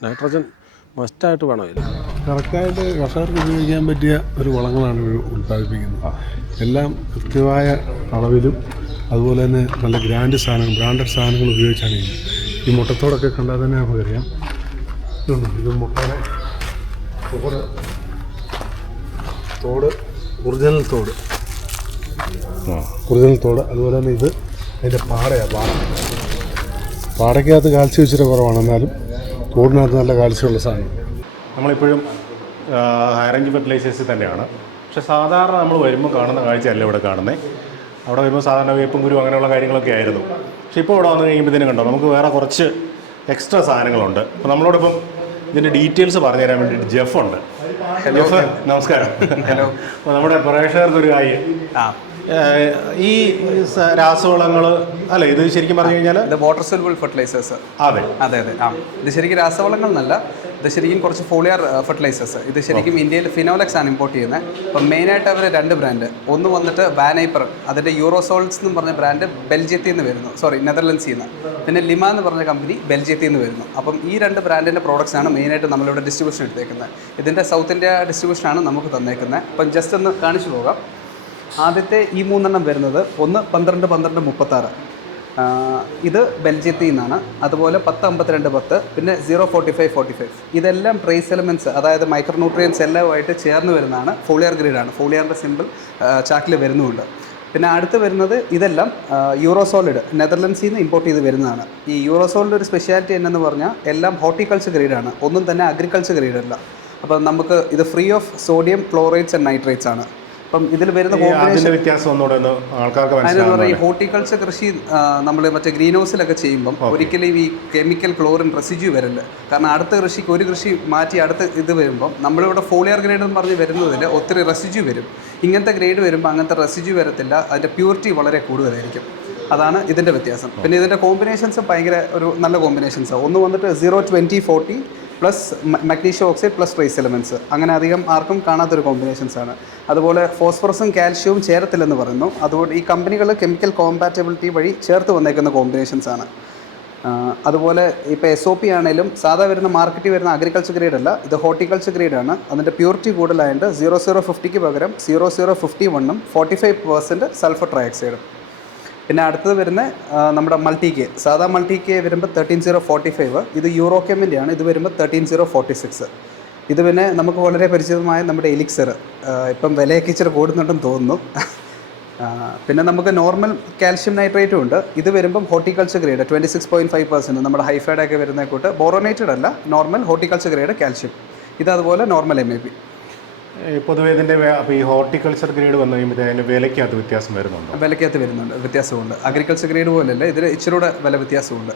നൈട്രജൻ മസ്റ്റായിട്ട് വേണം. കറക്റ്റായിട്ട് കർഷകർക്ക് ഉപയോഗിക്കാൻ പറ്റിയ ഒരു വളങ്ങളാണ് ഉൽപ്പാദിപ്പിക്കുന്നത്. എല്ലാം കൃത്യമായ അളവിലും അതുപോലെ തന്നെ നല്ല ബ്രാൻഡഡ് സാധനങ്ങൾ ഉപയോഗിച്ചാണ് ഈ മുട്ടത്തോടൊക്കെ കണ്ടാൽ തന്നെ നമുക്കറിയാം. ഇത് മുട്ടയുടെ തോട്, ഒറിജിനൽ തോട്, അതുപോലെ തന്നെ ഇത് അതിൻ്റെ പാടയ്ക്കകത്ത് കാൽസ്യം ഇച്ചിരി കുറവാണ്, എന്നാലും തോടിനകത്ത് നല്ല കാൽസ്യമുള്ള സാധനം. നമ്മളിപ്പോഴും ഹൈറേഞ്ച് ഫെർട്ടിലൈസേഴ്സിൽ തന്നെയാണ്. പക്ഷേ സാധാരണ നമ്മൾ വരുമ്പോൾ കാണുന്ന കാഴ്ചയല്ല ഇവിടെ കാണുന്നത്. അവിടെ വരുമ്പോൾ സാധാരണ വേപ്പും കുരു അങ്ങനെയുള്ള കാര്യങ്ങളൊക്കെ ആയിരുന്നു. പക്ഷേ ഇപ്പോൾ ഇവിടെ വന്നു കഴിയുമ്പോഴത്തേനും കണ്ടോ നമുക്ക് വേറെ കുറച്ച് എക്സ്ട്രാ സാധനങ്ങളുണ്ട്. അപ്പോൾ നമ്മളോടൊപ്പം ഇതിൻ്റെ ഡീറ്റെയിൽസ് പറഞ്ഞു തരാൻ വേണ്ടിയിട്ട് ജെഫുണ്ട്. ജെഫ്, നമസ്കാരം. ഹലോ. അപ്പോൾ നമ്മുടെ പ്രേക്ഷകർക്കൊരു കാര്യം, ഈ രാസവളങ്ങൾ അല്ല, ഇത് ശരിക്കും പറഞ്ഞു കഴിഞ്ഞാൽ ഇത് വാട്ടർ സോലുബിൾ ഫെർട്ടിലൈസേഴ്സ്. അതെ. ഇത് ശരിക്കും രാസവളങ്ങൾ എന്നല്ല, ഇത് ശരിക്കും കുറച്ച് ഫോളിയർ ഫെർട്ടിലൈസേഴ്സ്. ഇത് ശരിക്കും ഇന്ത്യയിൽ ഫിനോലെക്സ് ആണ് ഇമ്പോർട്ട് ചെയ്യുന്നത്. അപ്പം മെയിനായിട്ട് അവർ 2 ബ്രാൻഡ്, ഒന്ന് വന്നിട്ട് വാനൈപ്പർ, അതിൻ്റെ യൂറോസോൾസ് എന്ന് പറഞ്ഞ ബ്രാൻഡ് ബെൽജിയത്തിൽ നിന്ന് വരുന്നു, നെതർലൻഡ്സിൽ നിന്ന്. പിന്നെ ലിമ എന്ന് പറഞ്ഞ കമ്പനി ബെൽജിയത്തിൽ നിന്ന് വരുന്നു. അപ്പം ഈ 2 ബ്രാൻഡിൻ്റെ പ്രോഡക്റ്റ്സ് ആണ് മെയിനായിട്ട് നമ്മളിവിടെ ഡിസ്ട്രിബ്യൂഷൻ എടുത്തേക്കുന്നത്. ഇതിൻ്റെ സൗത്ത് ഇന്ത്യ ഡിസ്ട്രിബ്യൂഷനാണ് നമുക്ക് തന്നേക്കുന്നത്. അപ്പം ജസ്റ്റ് ഒന്ന് കാണിച്ചു പോകാം. ആദ്യത്തെ ഈ 3 വരുന്നത് ഒന്ന് 12 12 36, ഇത് ബെൽജിയത്തിൽ നിന്നാണ്. അതുപോലെ 10 52 10, പിന്നെ 045 45. ഇതെല്ലാം ട്രേസ് എലമെൻറ്റ്സ്, അതായത് മൈക്രോ ന്യൂട്രിയൻസ് എല്ലാമായിട്ട് ചേർന്ന് വരുന്നതാണ്. ഫോളിയർ ഗ്രേഡാണ്, ഫോളിയറിൻ്റെ സിമ്പിൾ ചാക്കിൽ വരുന്നുമുണ്ട്. പിന്നെ അടുത്ത് വരുന്നത് ഇതെല്ലാം യൂറോസോളിഡ്, നെതർലൻഡ്സിൽ നിന്ന് ഇമ്പോർട്ട് ചെയ്ത് വരുന്നതാണ്. ഈ യൂറോസോളിഡ് ഒരു സ്പെഷ്യാലിറ്റി എന്നു പറഞ്ഞാൽ എല്ലാം ഹോർട്ടിക്കൾച്ചർ ഗ്രേഡാണ്, ഒന്നും തന്നെ അഗ്രികൾച്ചർ ഗ്രേഡല്ല. അപ്പം നമുക്ക് ഇത് free of sodium, chlorides and nitrates ആണ്. അപ്പം ഇതിൽ വരുന്ന ഈ ഹോർട്ടിക്കൾച്ചർ കൃഷി നമ്മൾ മറ്റേ ഗ്രീൻ ഹൗസിലൊക്കെ ചെയ്യുമ്പം ഒരിക്കലും ഈ കെമിക്കൽ ക്ലോറിൻ റെസിഡ്യൂ വരില്ല. കാരണം അടുത്ത കൃഷിക്ക് ഒരു കൃഷി മാറ്റി അടുത്ത ഇത് വരുമ്പം നമ്മളിവിടെ ഫോളിയർ ഗ്രേഡ് എന്ന് പറഞ്ഞ് വരുന്നതിൽ ഒത്തിരി റെസിഡ്യൂ വരും. ഇങ്ങനത്തെ ഗ്രേഡ് വരുമ്പോൾ അങ്ങനത്തെ റെസിഡ്യൂ വരത്തില്ല, അതിൻ്റെ പ്യൂരിറ്റി വളരെ കൂടുതലായിരിക്കും. അതാണ് ഇതിൻ്റെ വ്യത്യാസം. പിന്നെ ഇതിൻ്റെ കോമ്പിനേഷൻസ് ഭയങ്കര ഒരു നല്ല കോമ്പിനേഷൻസാണ്. ഒന്ന് വന്നിട്ട് 0-20-40 plus magnesium oxide plus trace elements, അങ്ങനെ അധികം ആർക്കും കാണാത്തൊരു കോമ്പിനേഷൻസാണ്. അതുപോലെ ഫോസ്ഫറസും കാൽഷ്യവും ചേരത്തില്ലെന്ന് പറയുന്നു. അതുകൊണ്ട് ഈ കമ്പനികൾ കെമിക്കൽ കോമ്പാറ്റബിലിറ്റി വഴി ചേർത്ത് വന്നേക്കുന്ന കോമ്പിനേഷൻസാണ്. അതുപോലെ ഇപ്പോൾ SOP ആണെങ്കിലും സാധാ വരുന്ന മാർക്കറ്റിൽ വരുന്ന അഗ്രികൾച്ചർ ഗ്രേഡ് അല്ല, ഇത് ഹോർട്ടിക്കൾച്ചർ ഗ്രേഡാണ്. അതിൻ്റെ പ്യൂരിറ്റി കൂടുതലായതുകൊണ്ട് 0050 പകരം 0051 45% സൾഫർ ട്രൈഓക്സൈഡും. പിന്നെ അടുത്തത് വരുന്ന നമ്മുടെ മൾട്ടി കെ, സാധാ മൾട്ടി കെ വരുമ്പോൾ 13045, ഇത് യൂറോകെമിൻ്റെ ആണ്. ഇത് വരുമ്പോൾ 13046. ഇത് പിന്നെ നമുക്ക് വളരെ പരിചിതമായ നമ്മുടെ എലിക്സർ, ഇപ്പം വിലയൊക്കെ ഇച്ചിരി കൂടുന്നുണ്ടെന്ന് തോന്നുന്നു. പിന്നെ നമുക്ക് നോർമൽ കാൽഷ്യം നൈട്രേറ്റും ഉണ്ട്. ഇത് വരുമ്പം ഹോർട്ടിക്കൾച്ചർ ഗ്രേഡ് 26.5%, നമ്മുടെ ഹൈഫൈഡൊക്കെ വരുന്ന കൂട്ട് ബോറോനേറ്റഡ് അല്ല, നോർമൽ ഹോർട്ടിക്കൾച്ചർ ഗ്രേഡ് കാൽഷ്യം. ഇത് അതുപോലെ നോർമൽ MAP. പൊതുവേ ഇതിൻ്റെ ഈ ഹോർട്ടിക്കൾച്ചർ ഗ്രേഡ് വന്നു കഴിയുമ്പോൾ അതിൻ്റെ വിലയ്ക്കകത്ത് വ്യത്യാസം വരുന്നുണ്ട്. വിലയ്ക്കകത്ത് വരുന്നുണ്ട്, വ്യത്യാസമുണ്ട്. അഗ്രികൾച്ചർ ഗ്രേഡ് പോലെയല്ല, ഇതിൽ ഇച്ചിരൂടെ വില വ്യത്യാസമുണ്ട്.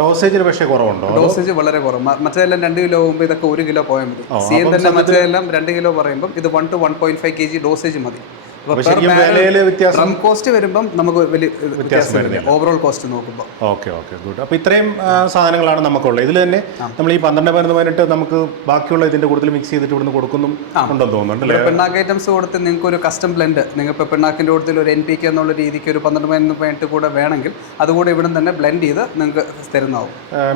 ഡോസേജിന് പക്ഷേ കുറവുണ്ടോ? ഡോസേജ് വളരെ കുറവ്. മറ്റേതെല്ലാം 2 കിലോ പോകുമ്പോൾ ഇതൊക്കെ 1 കിലോ പോയാൽ മതി. സെയിം തന്നെ മറ്റേതെല്ലാം 2 കിലോ പറയുമ്പം ഇത് 1 to 1.5 kg ഡോസേജ് മതി. ഡ്രം കോസ്റ്റ് വരുമ്പം നമുക്ക് വലിയ വ്യത്യാസം വരുന്നില്ല ഓവറോൾ കോസ്റ്റ് നോക്കുമ്പോൾ. Okay good. അപ്പോൾ ഇത്രയും സാധനങ്ങളാണ് നമുക്കുള്ളത്. ഇതിൽ തന്നെ നമ്മൾ ഈ 12 18 നമുക്ക് ബാക്കിയുള്ള ഇതിൻ്റെ കൂടുതൽ മിക്സ് ചെയ്തിട്ട് ഇവിടുന്ന് കൊടുക്കുന്നു ഉണ്ടെന്ന് തോന്നുന്നുണ്ട്. പിണ്ണാക്ക് ഐറ്റംസ് കൊടുത്ത് നിങ്ങൾക്ക് ഒരു കസ്റ്റം ബ്ലെൻഡ്, നിങ്ങൾക്ക് പിണ്ണാക്കിൻ്റെ കൂടുതൽ ഒരു NPK എന്നുള്ള രീതിക്ക് ഒരു 12 18 കൂടെ വേണമെങ്കിൽ അതുകൂടെ ഇവിടെ തന്നെ ബ്ലെൻഡ് ചെയ്ത് നിങ്ങൾക്ക് തരുന്നതാവും.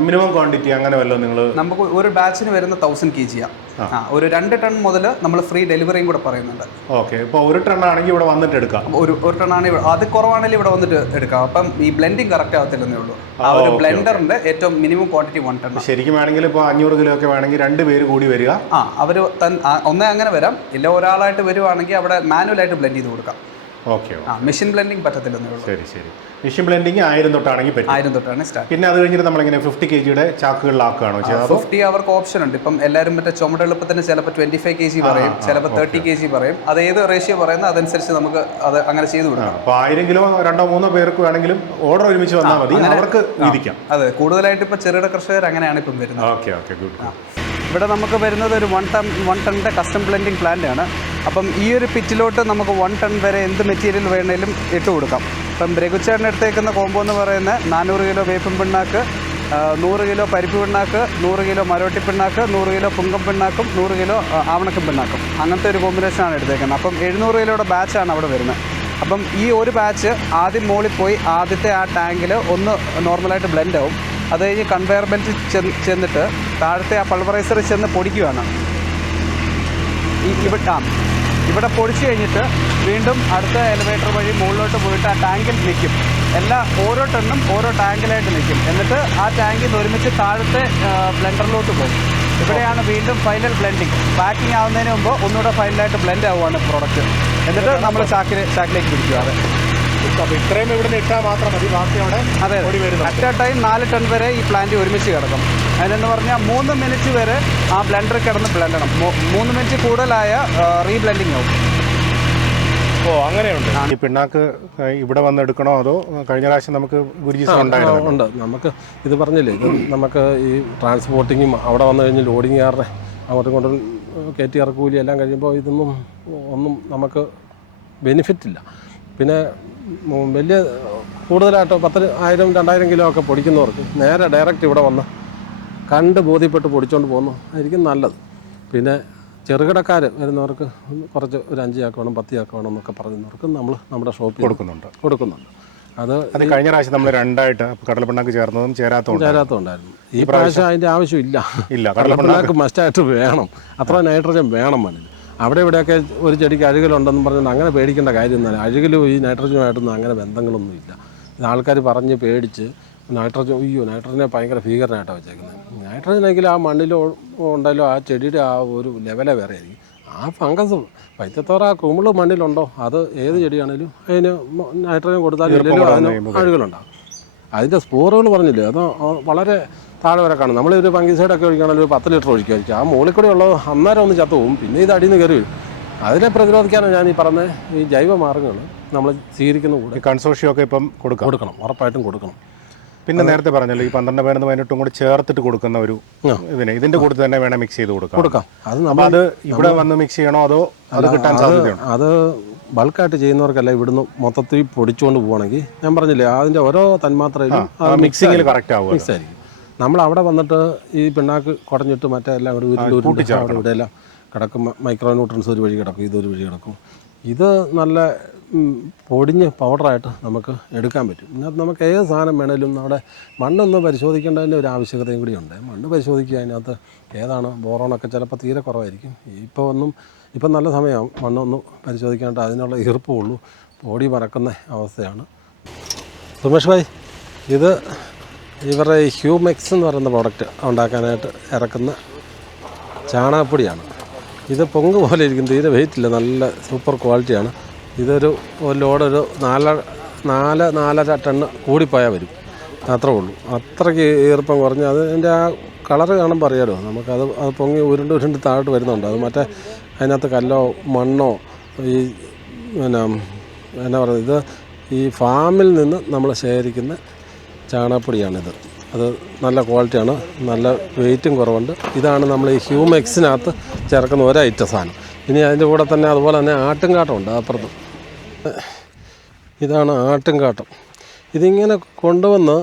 മിനിമം ക്വാണ്ടിറ്റി അങ്ങനെ വല്ലതും നിങ്ങൾ നമുക്ക് ഒരു ബാച്ചിന് വരുന്ന 1000 kg ആണ്. ഒരു 2 ടൺ മുതൽ നമ്മൾ ഫ്രീ ഡെലിവറിയും കൂടെ പറയുന്നുണ്ട്. ഓക്കെ. ഇപ്പോൾ 1 ടൺ ആണെങ്കിൽ ഇവിടെ വന്നിട്ട് എടുക്കാം. ഒരു ടൺ ആണെങ്കിൽ അത് കുറവാണെങ്കിൽ ഇവിടെ വന്നിട്ട് എടുക്കാം. അപ്പം ഈ ബ്ലെൻഡിങ് കറക്റ്റ് ആവത്തില്ലെന്നേ ഉള്ളൂ. ആ ഒരു ബ്ലെൻഡറിന്റെ ഏറ്റവും മിനിമം ക്വാണ്ടിറ്റി 1 ടൺ. ശരിക്കും വേണമെങ്കിൽ ഇപ്പോൾ 500 കിലോ ഒക്കെ വേണമെങ്കിൽ 2 പേര് കൂടി വരിക. അവർ ഒന്നേ അങ്ങനെ വരാം, ഇല്ല ഒരാളായിട്ട് വരുവാണെങ്കിൽ അവിടെ മാനുവലായിട്ട് ബ്ലെൻഡ് ചെയ്ത് കൊടുക്കാം. ഓക്കെ. മെഷീൻ ബ്ലെൻഡിങ് പറ്റത്തില്ലെന്നേ ഉള്ളൂ. ശരി. മെഷീൻ ബ്ലെൻഡിങ് 1000 തൊട്ടാണെങ്കിൽ പറ്റും. 1000 തൊട്ടാണ് സ്റ്റാർട്ട്. പിന്നെ അത് കഴിഞ്ഞിട്ട് നമ്മളിങ്ങനെ 50 kgയുടെ ചാക്കുകളിലാക്കുകയാണോ ചെയ്യുക? 50 അവർക്ക് ഓപ്ഷൻ ഉണ്ട്. ഇപ്പം എല്ലാവരും മറ്റേ ചുമട് എളുപ്പത്തിന് ചിലപ്പോൾ 25 kg പറയും, ചിലപ്പോൾ 30 kg പറയും. അത് ഏത് റേഷ്യോ പറയുന്നത് അതനുസരിച്ച് നമുക്ക് അത് അങ്ങനെ ചെയ്ത് കൊടുക്കാം. അപ്പോൾ 1000 കിലോ 2-3 പേർക്ക് വേണമെങ്കിലും ഓർഡർ ഒരുമിച്ച് വന്നാൽ മതി, അവർക്ക് വീതിക്കാം. അതെ, കൂടുതലായിട്ട് ഇപ്പോൾ ചെറുകിട കർഷകർ അങ്ങനെയാണ് ഇപ്പം വരുന്നത്. Okay good. ഇവിടെ നമുക്ക് വരുന്നത് ഒരു 1 ടണ്ണിൻ്റെ കസ്റ്റം ബ്ലെൻഡിങ് പ്ലാന്റ് ആണ്. അപ്പം ഈ ഒരു പിറ്റിലോട്ട് നമുക്ക് 1 ടൺ വരെ എന്ത് മെറ്റീരിയൽ വേണേലും ഇട്ട് കൊടുക്കാം. ഇപ്പം രഘുച്ചേട്ടൻ എടുത്തേക്കുന്ന കോമ്പോ എന്ന് പറയുന്നത് 400 കിലോ വേപ്പും പിണ്ണാക്ക്, 100 കിലോ പരിപ്പ് പിണ്ണാക്ക്, 100 കിലോ മരോട്ടി പിണ്ണാക്ക്, 100 കിലോ പുങ്കം പിണ്ണാക്കും, 100 കിലോ ആവണക്കും പിണ്ണാക്കും, അങ്ങനത്തെ ഒരു കോമ്പിനേഷനാണ് എടുത്തേക്കുന്നത്. അപ്പം 700 കിലോയുടെ ബാച്ചാണ് അവിടെ വരുന്നത്. അപ്പം ഈ ഒരു ബാച്ച് ആദ്യം മുകളിൽ പോയി ആദ്യത്തെ ആ ടാങ്കിൽ ഒന്ന് നോർമലായിട്ട് ബ്ലെൻഡ് ആവും. അത് കഴിഞ്ഞ് കൺവെയർ ബെൽറ്റ് ചെന്നിട്ട് താഴത്തെ ആ പൾവറൈസറിൽ ചെന്ന് പൊടിക്കുകയാണ്. ഇവിടെ പൊടിച്ച് കഴിഞ്ഞിട്ട് വീണ്ടും അടുത്ത എലിവേറ്റർ വഴി മുകളിലോട്ട് പോയിട്ട് ആ ടാങ്കിൽ നിൽക്കും. ഓരോ ടണ്ണും ഓരോ ടാങ്കിലായിട്ട് നിൽക്കും. എന്നിട്ട് ആ ടാങ്കിൽ നിന്ന് ഒരുമിച്ച് താഴത്തെ ബ്ലെൻഡറിലോട്ട് പോകും. ഇവിടെയാണ് വീണ്ടും ഫൈനൽ ബ്ലെൻഡിങ്. പാക്കിംഗ് ആവുന്നതിന് മുമ്പ് ഒന്നുകൂടെ ഫൈനലായിട്ട് ബ്ലെൻഡ് ആവുകയാണ് പ്രോഡക്റ്റ്. എന്നിട്ട് നമ്മൾ ചാക്കിലേക്ക് പിടിക്കുക. അപ്പോൾ ഇത്രയും ഇവിടെ ഇട്ടാൽ മാത്രം മതി, ബാക്കി അവിടെ അതെ, അറ്റ് എ ടൈം 4 ടൺ വരെ ഈ പ്ലാന്റ് ഒരുമിച്ച് കിടക്കും. അതിനെന്ന് പറഞ്ഞാൽ 3 മിനിറ്റ് വരെ ആ ബ്ലെൻഡർ കിടന്ന് ബ്ലെൻഡണം. 3 മിനിറ്റ് കൂടുതലായ റീബ്ലെൻഡിങ് ആവും. ഓ, അങ്ങനെയുണ്ട്. ഈ പിണ്ണാക്ക് ഇവിടെ വന്ന് എടുക്കണോ അതോ കഴിഞ്ഞ പ്രാവശ്യം നമുക്ക് ഗുരുജി ഉണ്ടായിരുന്നു? ഉണ്ട്. നമുക്ക് ഇത് പറഞ്ഞില്ലേ, ഇത് നമുക്ക് ഈ ട്രാൻസ്പോർട്ടിങ്ങും അവിടെ വന്നു കഴിഞ്ഞ് ലോഡിങ്ങുകാരുടെ അങ്ങോട്ടും ഇങ്ങോട്ടും കയറ്റി ഇറക്കൂലി എല്ലാം കഴിയുമ്പോൾ ഒന്നും നമുക്ക് ബെനിഫിറ്റ് ഇല്ല. പിന്നെ വലിയ കൂടുതലായിട്ടോ 10,000 2,000 കിലോ ഒക്കെ പൊടിക്കുന്നവർക്ക് നേരെ ഡയറക്റ്റ് ഇവിടെ വന്ന് കണ്ട് ബോധ്യപ്പെട്ട് പൊടിച്ചുകൊണ്ട് പോകുന്നു ആയിരിക്കും നല്ലത്. പിന്നെ ചെറുകിടക്കാർ വരുന്നവർക്ക് കുറച്ച് ഒരു 5 ചാക്ക് വേണം 10 ചാക്ക് വേണം എന്നൊക്കെ പറയുന്നവർക്ക് നമ്മൾ നമ്മുടെ ഷോപ്പിൽ കൊടുക്കുന്നുണ്ട്. അത് കഴിഞ്ഞ പ്രാവശ്യം നമ്മൾ 2ആയിട്ട് കടലപ്പിണ്ണാക്ക് ചേർന്നതും ചേരാത്തതുണ്ടായിരുന്നു. ഈ പ്രാവശ്യം അതിൻ്റെ ആവശ്യമില്ല. കടലപ്പിണ്ണാക്ക് മസ്റ്റായിട്ട് വേണം. അത്ര നൈട്രജൻ വേണം മണ്ണിൽ. അവിടെ ഇവിടെയൊക്കെ ഒരു ചെടിക്ക് അഴുകലുണ്ടെന്ന് പറഞ്ഞാൽ അങ്ങനെ പേടിക്കേണ്ട കാര്യമൊന്നുമില്ല. അഴുകലും ഈ നൈട്രജനുമായിട്ടൊന്നും അങ്ങനെ ബന്ധങ്ങളൊന്നുമില്ല. ഇത് ആൾക്കാർ പറഞ്ഞ് പേടിച്ച് നൈട്രജനെ ഭയങ്കര ഭീകരനായിട്ടാണ് വെച്ചേക്കുന്നത്. നൈട്രജനെങ്കിലും ആ മണ്ണിലോ ഉണ്ടല്ലോ ആ ചെടിയുടെ ആ ഒരു ലെവലേ വേറെ ആയിരിക്കും. ആ ഫംഗസ് പൈത്തത്തോറ ആ കുമിള് മണ്ണിലുണ്ടോ അത് ഏത് ചെടിയാണെങ്കിലും അതിന് നൈട്രജൻ കൊടുത്താലും ഇല്ലെങ്കിലും അതിന് അഴുകലുണ്ടാകും. അതിൻ്റെ സ്പോറുകൾ പറഞ്ഞില്ലേ അത് വളരെ താഴെ വരെ കാണും. നമ്മളൊരു ഫംഗിസൈഡൊക്കെ ഒഴിക്കുകയാണെങ്കിൽ ഒരു 10 ലിറ്റർ ഒഴിക്കുമായിരിക്കും. ആ മുകളിൽ കൂടെ ഉള്ളത് അന്നേരം ഒന്ന് ചത്തു പോകും. പിന്നെ ഇത് അടിയിൽ നിന്ന് കയറി വരും. അതിനെ പ്രതിരോധിക്കാനാണ് ഞാൻ ഈ പറഞ്ഞ ഈ ജൈവ മാർഗ്ഗങ്ങൾ നമ്മൾ സ്വീകരിക്കുന്ന കൂടെ കൺസോർഷ്യമൊക്കെ ഇപ്പം കൊടുക്കണം, ഉറപ്പായിട്ടും കൊടുക്കണം. പിന്നെ നേരത്തെ പറഞ്ഞല്ലോ ഈ 12, 15, 18 കൂടി ചേർത്തിട്ട് കൊടുക്കുന്ന ഒരു ഇതിന്റെ കൂടെ തന്നെ വേണം മിക്സ് ചെയ്ത് കൊടുക്കാം. അത് ഇവിടെ വന്ന് മിക്സ് ചെയ്യണോ അതോ അത് കിട്ടാൻ സാധ്യതയുണ്ടോ? അത് ബൾക്കായിട്ട് ചെയ്യുന്നവർക്കല്ല ഇവിടുന്ന് മൊത്തത്തിൽ പൊടിച്ചുകൊണ്ട് പോവുകയാണെങ്കിൽ ഞാൻ പറഞ്ഞില്ലേ അതിൻ്റെ ഓരോ തന്മാത്രയിലും മിക്സിങ്ങിൽ കറക്റ്റ് ആവും. മിക്സ് ആയിരിക്കും. നമ്മൾ അവിടെ വന്നിട്ട് ഈ പിണ്ണാക്ക് കുടഞ്ഞിട്ട് മറ്റേ എല്ലാം കൂടി അവിടെ ഇവിടെ എല്ലാം കിടക്കും. മൈക്രോ ന്യൂട്രൻസ് ഒരു വഴി കിടക്കും, ഇതൊരു വഴി കിടക്കും. ഇത് നല്ല പൊടിഞ്ഞ് പൗഡറായിട്ട് നമുക്ക് എടുക്കാൻ പറ്റും. ഇതിനകത്ത് നമുക്ക് ഏത് സാധനം വേണേലും നമ്മുടെ മണ്ണൊന്ന് പരിശോധിക്കേണ്ടതിൻ്റെ ഒരു ആവശ്യകതയും കൂടിയുണ്ട്. മണ്ണ് പരിശോധിക്കുക, അതിനകത്ത് ഏതാണ് ബോറോണൊക്കെ ചിലപ്പോൾ തീരെ കുറവായിരിക്കും. ഇപ്പം നല്ല സമയമാകും മണ്ണൊന്ന് പരിശോധിക്കാണ്ട് അതിനുള്ള ഈർപ്പമുള്ളൂ, പൊടി പറക്കുന്ന അവസ്ഥയാണ്. സുമേഷ് ഭായ്, ഇത് ഇവരുടെ ഹ്യൂമെക്സ് എന്ന് പറയുന്ന പ്രോഡക്റ്റ് ഉണ്ടാക്കാനായിട്ട് ഇറക്കുന്ന ചാണകപ്പൊടിയാണ്. ഇത് പൊങ്ക് പോലെ ഇരിക്കും, തീരെ വെയിറ്റില്ല, നല്ല സൂപ്പർ ക്വാളിറ്റിയാണ്. ഇതൊരു ലോഡ് ഒരു 4-4.5 ടണ്ണ് കൂടിപ്പോയാൽ വരും, അത്രേ ഉള്ളൂ. അത്രയ്ക്ക് ഈർപ്പം കുറഞ്ഞ് അതിൻ്റെ ആ കളറ് കാണുമ്പോൾ അറിയാലോ നമുക്കത് പൊങ്ങി ഉരുണ്ട് താഴോട്ട് വരുന്നുണ്ട്. അത് മറ്റേ അതിനകത്ത് കല്ലോ മണ്ണോ ഈ എന്നാ പറയുന്നത്, ഇത് ഈ ഫാമിൽ നിന്ന് നമ്മൾ ശേഖരിക്കുന്ന ചാണകപ്പൊടിയാണിത്. അത് നല്ല ക്വാളിറ്റിയാണ്, നല്ല വെയിറ്റും കുറവുണ്ട്. ഇതാണ് നമ്മൾ ഈ ഹ്യൂമെക്സിനകത്ത് ചേർക്കുന്ന ഒരൈറ്റം സാധനം. ഇനി അതിൻ്റെ കൂടെ തന്നെ അതുപോലെ തന്നെ ആട്ടുംകാട്ടമുണ്ട് അപ്പുറത്ത്. ഇതാണ് ആട്ടുംകാട്ടം. ഇതിങ്ങനെ കൊണ്ടുവന്ന്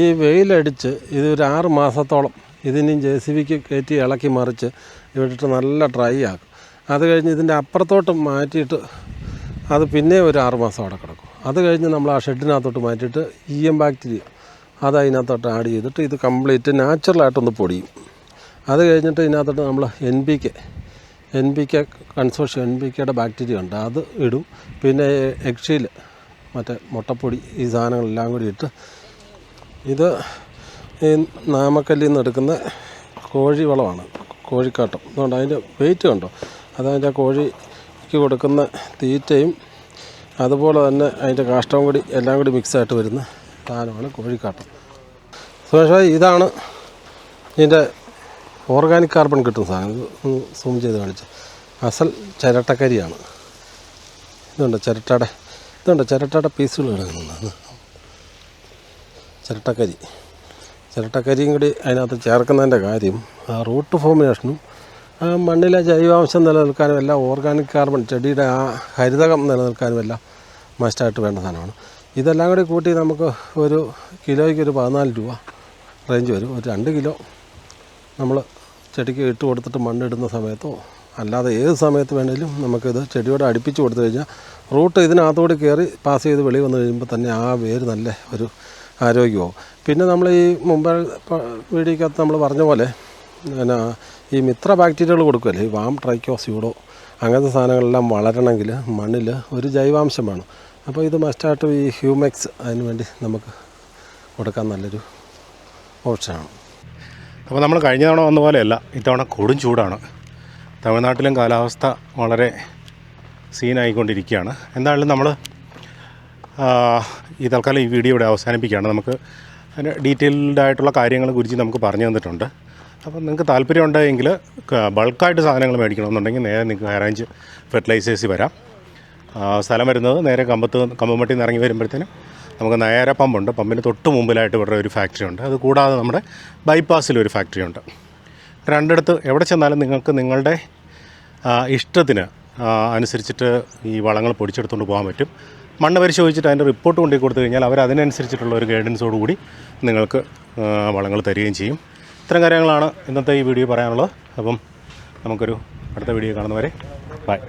ഈ വെയിലടിച്ച് ഇതൊരു 6 മാസത്തോളം ഇതിനും JCBക്ക് കയറ്റി ഇളക്കി മറിച്ച് ഇവിടിട്ട് നല്ല ഡ്രൈ ആക്കും. അത് കഴിഞ്ഞ് ഇതിൻ്റെ അപ്പുറത്തോട്ട് മാറ്റിയിട്ട് അത് പിന്നെ ഒരു 6 മാസം അവിടെ കിടക്കും. അത് കഴിഞ്ഞ് നമ്മൾ ആ ഷെഡിനകത്തോട്ട് മാറ്റിയിട്ട് EM ബാക്ടീരിയ അത് അതിനകത്തോട്ട് ആഡ് ചെയ്തിട്ട് ഇത് കംപ്ലീറ്റ് നാച്ചുറലായിട്ടൊന്ന് പൊടിയും. അത് കഴിഞ്ഞിട്ട് ഇതിനകത്തോട്ട് നമ്മൾ NPK കൺസോർഷ്യം NPKയുടെ ബാക്ടീരിയ ഉണ്ട്, അത് ഇടും. പിന്നെ എക്സീൽ മറ്റേ മുട്ടപ്പൊടി ഈ സാധനങ്ങളെല്ലാം കൂടി ഇട്ട് ഇത് ഈ നാമക്കല്ലിൽ നിന്ന് എടുക്കുന്ന കോഴി വളമാണ്, കോഴിക്കാട്ടം. അതുകൊണ്ട് അതിൻ്റെ വെയിറ്റ് കണ്ടോ, അതതിൻ്റെ കോഴിക്ക് കൊടുക്കുന്ന തീറ്റയും അതുപോലെ തന്നെ അതിൻ്റെ കാഷ്ടവും കൂടി എല്ലാം കൂടി മിക്സായിട്ട് വരുന്ന സാധനമാണ് കോഴിക്കാട്ടം. സുമേഷ് ഭായ്, ഇതാണ് ഇതിൻ്റെ ഓർഗാനിക് കാർബൺ കിട്ടുന്ന സാധനം. ഇത് സൂം ചെയ്ത് കാണിച്ച് അസൽ ചിരട്ടക്കരിയാണ്. ഇതുണ്ട് ചിരട്ടയുടെ പീസുകൾ കിടക്കുന്നുണ്ട്. ചിരട്ടക്കരിയും കൂടി അതിനകത്ത് ചേർക്കുന്നതിൻ്റെ കാര്യം ആ റൂട്ട് ഫോമിനേഷനും ആ മണ്ണിലെ ജൈവാംശം നിലനിൽക്കാനും എല്ലാം ഓർഗാനിക് കാർബൺ ചെടിയുടെ ആ ഹരിതകം നിലനിൽക്കാനും എല്ലാം മസ്റ്റായിട്ട് വേണ്ട സാധനമാണ്. ഇതെല്ലാം കൂടി കൂട്ടി നമുക്ക് ഒരു കിലോയ്ക്ക് ഒരു 14 രൂപ റേഞ്ച് വരും. ഒരു 2 കിലോ നമ്മൾ ചെടിക്ക് ഇട്ട് കൊടുത്തിട്ട് മണ്ണിടുന്ന സമയത്തോ അല്ലാതെ ഏത് സമയത്ത് വേണമെങ്കിലും നമുക്കിത് ചെടിയോട് അടുപ്പിച്ച് കൊടുത്തു കഴിഞ്ഞാൽ റൂട്ട് ഇതിനകത്തോട് കയറി പാസ് ചെയ്ത് വെളി വന്നു കഴിയുമ്പോൾ തന്നെ ആ വേര് നല്ല ഒരു ആരോഗ്യമാവും. പിന്നെ നമ്മൾ ഈ മുമ്പ് വീഡിയോക്കകത്ത് നമ്മൾ പറഞ്ഞ പോലെ പിന്നെ ഈ മിത്ര ബാക്ടീരിയകൾ കൊടുക്കുമല്ലേ, ഈ വാം ട്രൈക്കോസ്യൂഡോ അങ്ങനത്തെ സാധനങ്ങളെല്ലാം വളരണമെങ്കിൽ മണ്ണിൽ ഒരു ജൈവാംശം വേണം. അപ്പോൾ ഇത് മസ്റ്റായിട്ടും ഈ ഹ്യൂമെക്സ് അതിന് വേണ്ടി നമുക്ക് കൊടുക്കാൻ നല്ലൊരു ഓപ്ഷനാണ്. അപ്പോൾ നമ്മൾ കഴിഞ്ഞ തവണ വന്ന പോലെയല്ല, ഇത്തവണ കൊടും ചൂടാണ്. തമിഴ്നാട്ടിലും കാലാവസ്ഥ വളരെ സീനായിക്കൊണ്ടിരിക്കുകയാണ്. എന്തായാലും നമ്മൾ ഈ തൽക്കാലം ഈ വീഡിയോ ഇവിടെ അവസാനിപ്പിക്കുകയാണ്. നമുക്ക് അതിന് ഡീറ്റെയിൽഡായിട്ടുള്ള കാര്യങ്ങളെ കുറിച്ച് നമുക്ക് പറഞ്ഞു തന്നിട്ടുണ്ട്. അപ്പം നിങ്ങൾക്ക് താല്പര്യമുണ്ടെങ്കിൽ ബൾക്കായിട്ട് സാധനങ്ങൾ മേടിക്കണമെന്നുണ്ടെങ്കിൽ നേരെ നിങ്ങൾക്ക് ഹൈറേഞ്ച് ഫെർട്ടിലൈസേഴ്സിൽ വരാം. സ്ഥലം വരുന്നത് നേരെ കമ്പമട്ടിയിൽ നിന്ന് ഇറങ്ങി വരുമ്പോഴത്തേനും നമുക്ക് നേരെ പമ്പുണ്ട്. പമ്പിന് തൊട്ട് മുമ്പിലായിട്ട് ഇവിടെ ഒരു ഫാക്ടറി ഉണ്ട്. അത് കൂടാതെ നമ്മുടെ ബൈപ്പാസിലൊരു ഫാക്ടറി ഉണ്ട്. രണ്ടിടത്ത് എവിടെ ചെന്നാലും നിങ്ങൾക്ക് നിങ്ങളുടെ ഇഷ്ടത്തിന് അനുസരിച്ചിട്ട് ഈ വളങ്ങൾ പൊടിച്ചെടുത്തുകൊണ്ട് പോകാൻ പറ്റും. മണ്ണ് പരിശോധിച്ചിട്ട് അതിൻ്റെ റിപ്പോർട്ട് കൊണ്ടു കൊടുത്തു കഴിഞ്ഞാൽ അവർ അതിനനുസരിച്ചിട്ടുള്ള ഒരു ഗൈഡൻസോടുകൂടി നിങ്ങൾക്ക് വളങ്ങൾ തരികയും ചെയ്യും. ഇത്തരം കാര്യങ്ങളാണ് ഇന്നത്തെ ഈ വീഡിയോ പറയാനുള്ളത്. അപ്പം നമുക്കൊരു അടുത്ത വീഡിയോ കാണുന്നവരെ ബൈ.